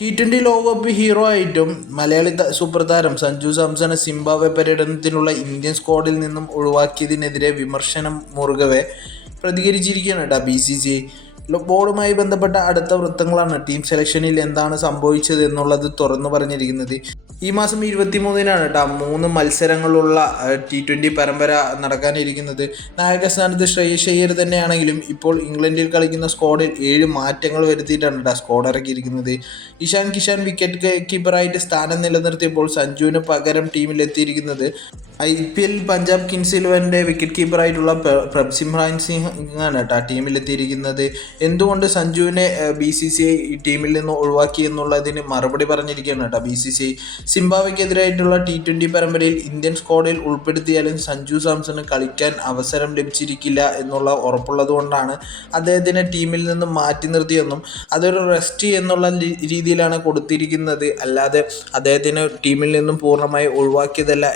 T20 ലോകകപ്പ് hero ആയിട്ടും Malayali super താരം സഞ്ജു സാംസണെ സിംബാബ്വെ പര്യടനത്തിനുള്ള ഇന്ത്യൻ സ്ക്വാഡിൽ നിന്നും ഒഴിവാക്കിയതിനെതിരെ വിമർശനം മുറുകവെ പ്രതികരിച്ചിരിക്കുകയാണ് BCCI. ബോർഡുമായി ബന്ധപ്പെട്ട അടുത്ത വൃത്തങ്ങളാണ് ടീം സെലക്ഷനിൽ എന്താണ് സംഭവിച്ചത് എന്നുള്ളത് തുറന്നു പറഞ്ഞിരിക്കുന്നത്. ഈ മാസം 23-നാണ് 3 മത്സരങ്ങളുള്ള T20 പരമ്പര നടക്കാനിരിക്കുന്നത്. നായകസ്ഥാനത്ത് ശ്രേയസ് അയ്യർ തന്നെയാണെങ്കിലും ഇപ്പോൾ ഇംഗ്ലണ്ടിൽ കളിക്കുന്ന സ്ക്വാഡിൽ 7 മാറ്റങ്ങൾ വരുത്തിയിട്ടാണ് സ്ക്വാഡ് ഇറക്കിയിരിക്കുന്നത്. ഇഷാൻ കിഷാൻ വിക്കറ്റ് കീപ്പറായിട്ട് സ്ഥാനം നിലനിർത്തിയപ്പോൾ സഞ്ജുവിന് പകരം ടീമിലെത്തിയിരിക്കുന്നത് IPL പഞ്ചാബ് കിങ്സ് 11 വിക്കറ്റ് കീപ്പറായിട്ടുള്ള പ്രഭ്സിമ്രാൻ സിംഗ് ആണ് ടീമിലെത്തിയിരിക്കുന്നത്. എന്തുകൊണ്ട് സഞ്ജുവിനെ BCCI ടീമിൽ നിന്ന് ഒഴിവാക്കി എന്നുള്ളതിന് മറുപടി പറഞ്ഞിരിക്കുകയാണ് BCCI. സിംബാബ്വെക്കെതിരായിട്ടുള്ള T20 പരമ്പരയിൽ ഇന്ത്യൻ സ്ക്വാഡിൽ ഉൾപ്പെടുത്തിയാലും സഞ്ജു സാംസണ് കളിക്കാൻ അവസരം ലഭിച്ചിരിക്കില്ല എന്നുള്ള ഉറപ്പുള്ളതുകൊണ്ടാണ് അദ്ദേഹത്തിനെ ടീമിൽ നിന്ന് മാറ്റി നിർത്തിയെന്നും അതൊരു റെസ്റ്റ് എന്നുള്ള രീതിയിലാണ് കൊടുത്തിരിക്കുന്നത്, അല്ലാതെ അദ്ദേഹത്തിന് ടീമിൽ നിന്നും പൂർണ്ണമായി ഒഴിവാക്കിയതല്ല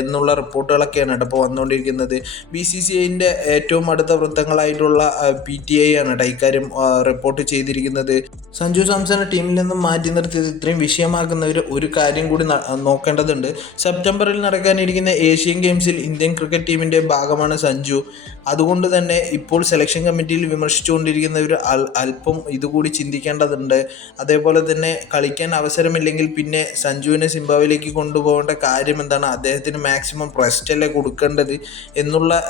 എന്നുള്ള റിപ്പോർട്ടുകളൊക്കെയാണ് ഇപ്പോൾ വന്നുകൊണ്ടിരിക്കുന്നത്. BCCIൻ്റെ ഏറ്റവും അടുത്ത വൃത്തങ്ങളായിട്ടുള്ള PTI ആണ് ഇക്കാര്യം റിപ്പോർട്ട് ചെയ്തിരിക്കുന്നത്. സഞ്ജു സാംസണെ ടീമിൽ നിന്നും മാറ്റി നിർത്തിയത് ഇത്രയും വിഷയമാക്കുന്നവർ ഒരു കാര്യം കൂടി നോക്കേണ്ടതുണ്ട്. സെപ്റ്റംബറിൽ നടക്കാനിരിക്കുന്ന ഏഷ്യൻ ഗെയിംസിൽ ഇന്ത്യൻ ക്രിക്കറ്റ് ടീമിൻ്റെ ഭാഗമാണ് സഞ്ജു. അതുകൊണ്ട് തന്നെ ഇപ്പോൾ സെലക്ഷൻ കമ്മിറ്റിയിൽ വിമർശിച്ചുകൊണ്ടിരിക്കുന്നവർ അല്പം ഇതുകൂടി ചിന്തിക്കേണ്ടതുണ്ട്. അതേപോലെ തന്നെ കളിക്കാൻ അവസരമില്ലെങ്കിൽ പിന്നെ സഞ്ജുവിനെ സിംബാബ്വെയിലേക്ക് കൊണ്ടുപോകേണ്ട കാര്യം എന്താണ്, അദ്ദേഹത്തിന് മാക്സിമം റെസ്റ്റ് അല്ലേ കൊടുക്കേണ്ടത് എന്നുള്ള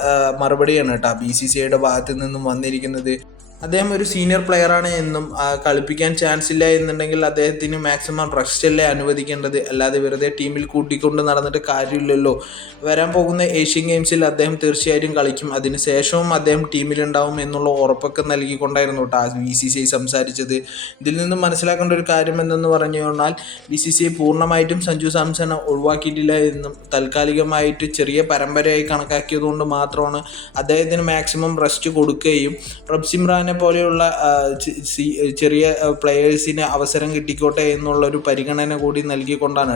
മറുപടിയാണ് BCCIയുടെ ഭാഗത്ത് നിന്നും വന്നിരിക്കുന്നത്. അദ്ദേഹം ഒരു സീനിയർ പ്ലെയറാണ് എന്നും കളിപ്പിക്കാൻ ചാൻസ് ഇല്ല എന്നുണ്ടെങ്കിൽ അദ്ദേഹത്തിന് മാക്സിമം റെസ്റ്റ് അല്ലേ അനുവദിക്കേണ്ടത്, അല്ലാതെ വെറുതെ ടീമിൽ കൂട്ടിക്കൊണ്ട് നടന്നിട്ട് കാര്യമില്ലല്ലോ. വരാൻ പോകുന്ന ഏഷ്യൻ ഗെയിംസിൽ അദ്ദേഹം തീർച്ചയായിട്ടും കളിക്കും. അതിനുശേഷവും അദ്ദേഹം ടീമിലുണ്ടാവും എന്നുള്ള ഉറപ്പൊക്കെ നൽകിക്കൊണ്ടായിരുന്നു BCCI സംസാരിച്ചത്. ഇതിൽ നിന്നും മനസ്സിലാക്കേണ്ട ഒരു കാര്യം എന്തെന്ന് പറഞ്ഞു കഴിഞ്ഞാൽ BCCI പൂർണ്ണമായിട്ടും സഞ്ജു സാംസണെ ഒഴിവാക്കിയിട്ടില്ല എന്നും താൽക്കാലികമായിട്ട് ചെറിയ പരമ്പരയായി കണക്കാക്കിയതുകൊണ്ട് മാത്രമാണ് അദ്ദേഹത്തിന് മാക്സിമം റെസ്റ്റ് കൊടുക്കുകയും പ്രഭ്സിമ്രാനെ പോലെയുള്ള ചെറിയ പ്ലെയേഴ്സിന് അവസരം കിട്ടിക്കോട്ടെ എന്നുള്ളൊരു പരിഗണന കൂടി നൽകിക്കൊണ്ടാണ്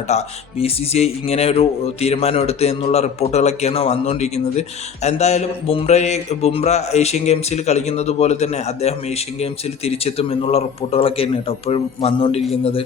BCCI ഇങ്ങനെ ഒരു തീരുമാനം എടുത്ത് എന്നുള്ള റിപ്പോർട്ടുകളൊക്കെയാണ് വന്നുകൊണ്ടിരിക്കുന്നത്. എന്തായാലും ബുംറ ഏഷ്യൻ ഗെയിംസിൽ കളിക്കുന്നത് പോലെ തന്നെ അദ്ദേഹം ഏഷ്യൻ ഗെയിംസിൽ തിരിച്ചെത്തും എന്നുള്ള റിപ്പോർട്ടുകളൊക്കെയാണ് ഇപ്പോഴും വന്നുകൊണ്ടിരിക്കുന്നത്.